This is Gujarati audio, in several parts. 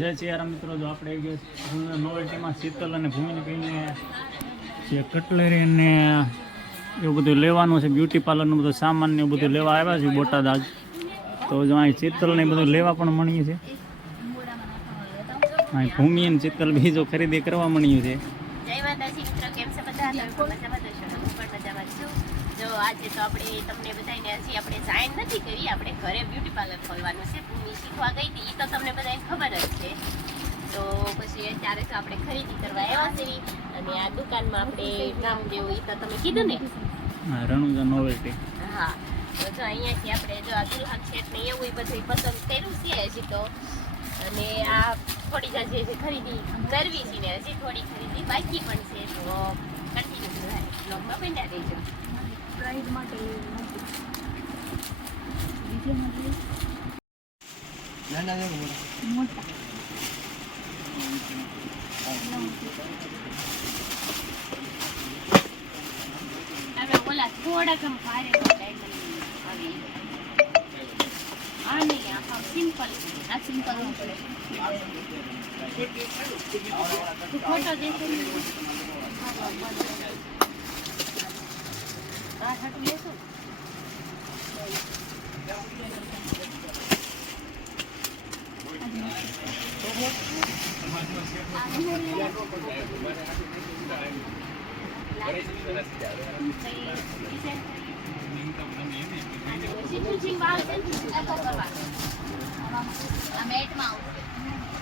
જય સિયારામ મિત્રો, જો આપણે નોવેલ્ટીમાં શીતલ અને ભૂમિને કહીને જે કટલેરી ને એવું બધું લેવાનું છે, બ્યુટી પાર્લરનું બધું સામાન ને એવું બધું લેવા આવ્યા છે બોટાદ આજ. તો જો અહીં શીતલ ને બધું લેવા પણ મળ્યું છે. અહીં ભૂમિ અને શીતલ બીજો ખરીદી કરવા મળ્યું છે. જય માતાજી મિત્રો, કેમ છે બધા? મજામાં તો છો? હું પણ મજામાં છું. જો આજે તો આપણે તમને બધાને હજી આપણે જાણ નથી કરી, આપણે ઘરે બ્યુટી પાર્લર ખોલવાનું છે. ભૂમિ શીખવા ગઈ હતી, એ તો તમને બધાને ખબર જ છે. તો પછી અત્યારે તો આપણે ખરીદી કરવા આવ્યા છે અને આ દુકાનમાં આપણે નામ દેવું એ તો તમે કીધું ને, રણુજા નોવેલ્ટી. હા, તો જો અહીંયાથી આપણે જો આ દુલ્હન સેટ ને એવું બધું પસંદ કર્યું છે હજી તો. અને આ થોડી જ જે ખરીદી કરવી છે ને હજી થોડી ખરીદી બાકી પણ છે. તો કન્ટિન્યુ બ્લોગમાં બન્યા રહેજો. પ્રાઇઝ માટે મોટા હવે ઓલા થોડાક ભારે આવી આ નહીં, આ સિમ્પલ, આ સિમ્પલ ફોટો દેખો આ હાટું લેશો.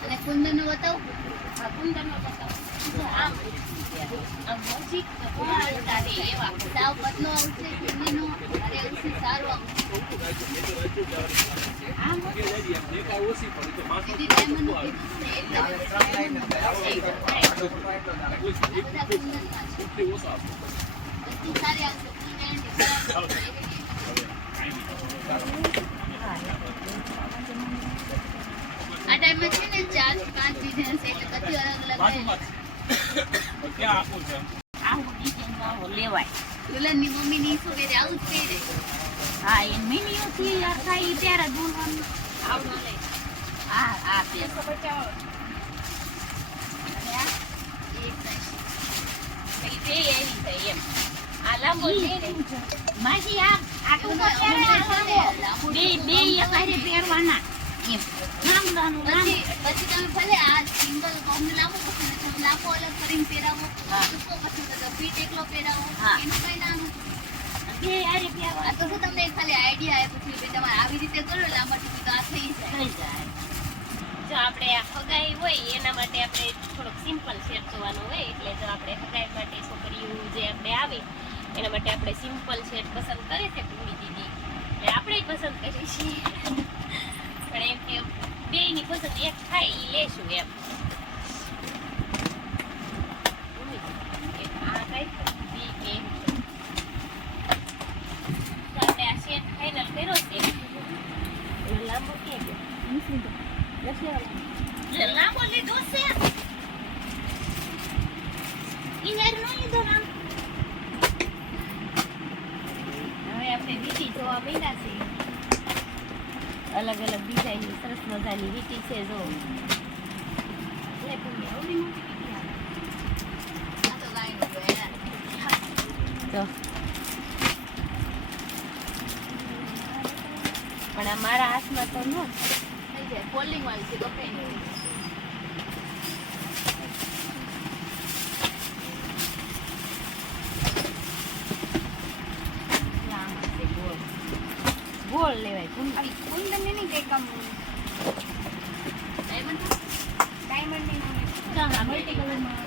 અને કુંદન નો બતાવો. કુંદનનો બતાવો. આમ મોજીક એવા સાવ પતલો આવશે, કુંદનનો અરે ઉસી સારો આવશે. આમ દીદી ડાયમંડ નો સારી આવશે. આ ટાઈમે છે ને 4-5 ડિઝાઇન છે, એટલે બધી અલગ અલગ લેવાય. દુલ્હનની મમ્મીની શું કહે, આવું જ પહેરે. હા, એ મિનિયોથી થાય ત્યારે દુલ્હન આવડો લે. હા આ બે એવી થઈ એમ. આ લાંબો માજી આ બે એકારે પહેરવાના એમ. પછી તમે ભલે આ સિંગલ ગાઉન લાવો પસંદ, તમે લાખો અલગ કરીને પહેરાવો, ટૂંકો પસંદ કરો, ફીટ એકલો પહેરાવો, એનું કઈ નામ બે આરે પહેરવા. આ તો શું તમને ખાલી આઈડિયા આપ્યો છે કે તમારે આવી રીતે કરો, લાંબા ટૂંકી તો આ થઈ જાય. જો આપણે આ હગાઈ હોય એના માટે આપણે થોડોક સિમ્પલ શેપ જોવાનું હોય, એટલે જો આપણે હગાઈ માટે છોકરીઓ જે આપણે આવે એના માટે આપણે સિમ્પલ શેપ પસંદ કરે છે પૂરી દીદી, એટલે આપણે પસંદ કરીએ છીએ. પણ એમ કે બેયની પસંદ એક થાય એ લેશું એમ. આ કઈ બી આપણે આ શેપ ફાઇનલ કર્યો છે. લાંબો કે લાંબો લીધો છે, ઈયર નો લીધો નામ. હવે આપણે વીટી જોવા મળ્યા છે, અલગ અલગ ડિઝાઇનની સરસ મજાની વીટી છે. જો આવડી મોટી વીટી આવે. આ તો ગાયનું પહેરા. તો પણ આ મારા હાથમાં તો ન થઈ જાય, ફોલ્ડિંગ વાળી છે, ગમે નહીં. ગોળ લેવાય. આવી કુંદન ની નહીં કઈક આમ ડાયમંડ ની મલ્ટી કલરમાં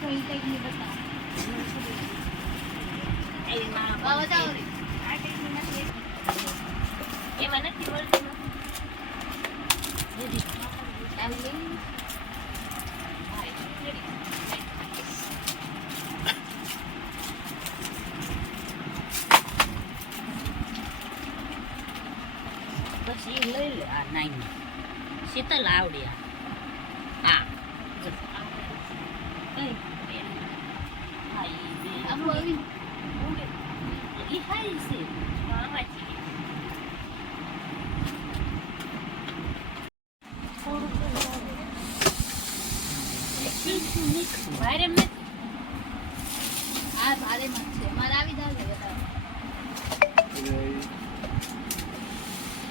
તો એ ટાઈપની બતાવો. બતાવો રે. આ ટાઈપની નથી. એમાં નથી બોલતું. પછી લઈ લે આ નાઈ શીતલ આવડ્યા. હા આખું આવી એ હાઈ છે. થોડુંક મારે એમ નથી. આ ભારેમાં જ છે મારે આવી જાવ છે બતાવો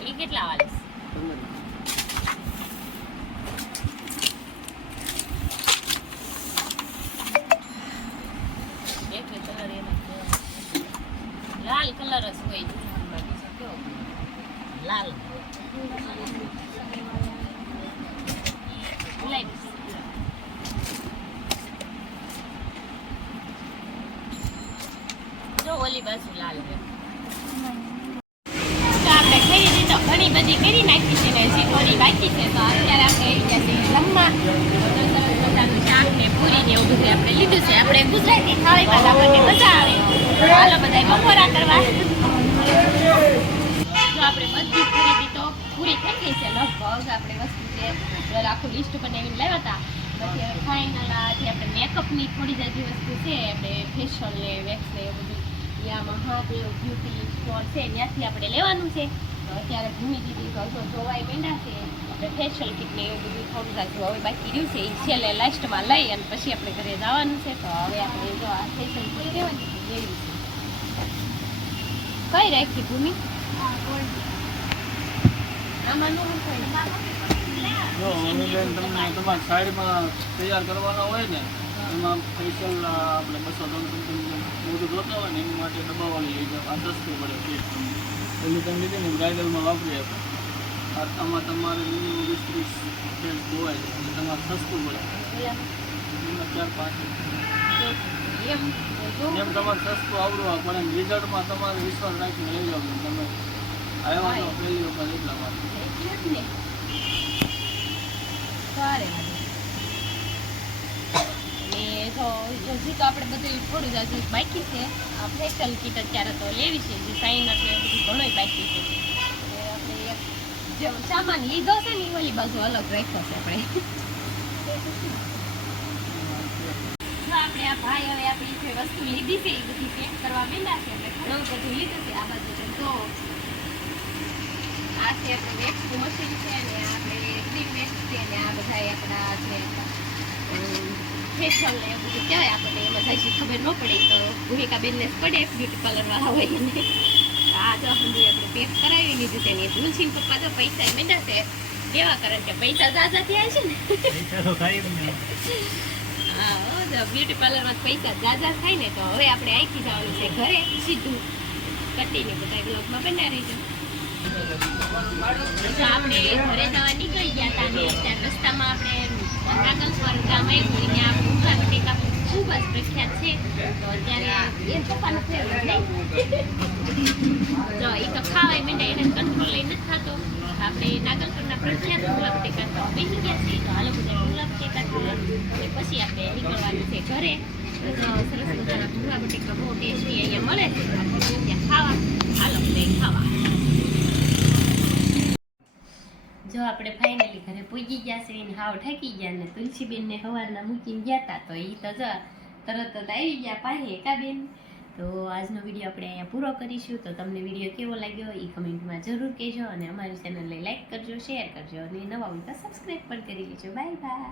એ કેટલા વાળીશ? એક કલર એનો લાલ કલર જ હોય. બીજો કેવો? લાલ ગુલાબી. જો ઓલી બાજુ લાલ છે. તો આપણે ખરીદી તો ઘણી બધી કરી નાખી છે ને હજી થોડી બાકી છે. તો અત્યારે આપણે આવી ગયા છીએ જમવા. તો સરસ મજાનું શાક ને પૂરી ને એવું બધું આપણે લીધું છે. આપણે ગુજરાતી થાળીમાં જ આપણને મજા આવે. હાલો બધાય બપોરા કરવા. જો આપણે બધી ખરીદી તો પૂરી થઈ ગઈ છે લગભગ. આપણે વસ્તુ જે આખું લિસ્ટ બનાવીને લાવ્યા હતા. પછી હવે ફાઇનલ જે આપણે મેકઅપની થોડી જાજી વસ્તુ છે આપણે ફેશિયલ ને વેક્સ ને એવું બધું ત્યાં મહાદેવ બ્યુટી સ્ટોર છે ત્યાંથી આપણે લેવાનું છે. તો અત્યારે ભૂમિ દીદી ઘર જોવાઈ માંડ્યા છે. આપણે ફેશિયલ કીટ ને એવું બધું થોડું જાજુ હવે બાકી રહ્યું છે એ છેલ્લે લાસ્ટમાં લઈ અને પછી આપણે ઘરે જવાનું છે. તો હવે આપણે જો આ ફેશિયલ કીટ લેવાની છે લેવી છે. કઈ રાખી ભૂમિ? આમાં નો જો બેન તમને તમારા સાઈડમાં તૈયાર કરવાના હોય ને એમાં ફેશિયલ આપણે 200-300 બધું જોતા હોય ને એની માટે ડબ્બાવાળી લઈ જાઓ. આ સસ્તું પડે છે. પેલું તમે લીધી ને બ્રાઇડલમાં વાપરી આપણે. આમાં તમારે મિનિમમ 20-30 ફેસ ધોવાય છે એટલે તમારે સસ્તું પડે. એમાં 4-5 એમ જેમ તમારે સસ્તું આવડવા પડે ને રિઝલ્ટમાં તમારે વિશ્વાસ રાખીને લઈ જાવ. તમે આવ્યા તો પહેલી વખત એટલા માટે ને સારે અને તો હજી તો આપણે બધું થોડું હજી બાકી છે. આ ફેશિયલ કીટ અત્યારે તો લેવી છે. જે સાઇનર ને બધું ઘણું બાકી છે. આપણે જે સામાન લીધો છે ને એ ઓલી બાજુ અલગ રાખ્યો છે આપણે. આપણે આ ભાઈ હવે આપણી જે વસ્તુ લીધી છે એ બધી પેક કરવા માંડ્યા છે. એટલે ઘણું બધું લીધું છે. આ બાજુ છે તો આ છે આપણે વેક્સ મશીન છે ને આપણે ક્રીમ વેક્સ છે ને આ બધા આપણા છે ફેશિયલ ને એવું બધું કહેવાય આપણને એમાં હજી ખબર ન પડે તો ભૂમિકા બેનને જ પડે બ્યુટી પાર્લર વાળા હોય એને. આ જો હંધી આપણે પેક કરાવી લીધું છે ને તુલસીન પપ્પા તો પૈસા માંડ્યા છે કેવા કારણ કે પૈસા ઝાઝા થયા છે ને. પૈસા તો ખાઈ જ નહીં. હા બ્યુટી પાર્લરમાં પૈસા ઝાઝા થાય ને તો હવે આપણે અહીંથી જવાનું છે ઘરે સીધું કટીને બધા બ્લોગમાં બના રહીજો. તો આપણે ઘરે જવા નીકળી ગયા હતા ને ત્યાં રસ્તામાં આપણે નાગલસર ગામ આવ્યું ત્યાં ઊંઘા બટેકા ખૂબ જ પ્રખ્યાત છે. તો અત્યારે એ પપ્પાનું ફેવરેટ નહીં જો એ તો ખાવાય માંડ્યા એને કંટ્રોલ લઈ નથી થતો. આપણે નાગલપુરના પ્રખ્યાત ઊંઘા બટેકા તો બેસી ગયા છીએ. તો હાલો બધા ઊંઘા બટેકા ખાવા અને પછી આપણે નીકળવાનું છે ઘરે. તો સરસ મજાના ઊંઘા બટેકા બહુ ટેસ્ટી અહીંયા મળે છે. આપણે ત્યાં ખાવા હાલો બધા ખાવા. જો આપણે ફાઇનલી ઘરે પહોંચી ગયા છે ને હાવ ઠાકી ગયા ને તુલસીબેનને સવારના મૂકીને ગયા હતા તો એ તો જો તરત જ આવી ગયા પાસે એકાબેન. તો આજનો વિડીયો આપણે અહીંયા પૂરો કરીશું. તો તમને વિડીયો કેવો લાગ્યો એ કમેન્ટમાં જરૂર કહેજો અને અમારી ચેનલને લાઈક કરજો, શેર કરજો અને નવા હોય તો સબસ્ક્રાઈબ પણ કરી લેજો. Bye bye.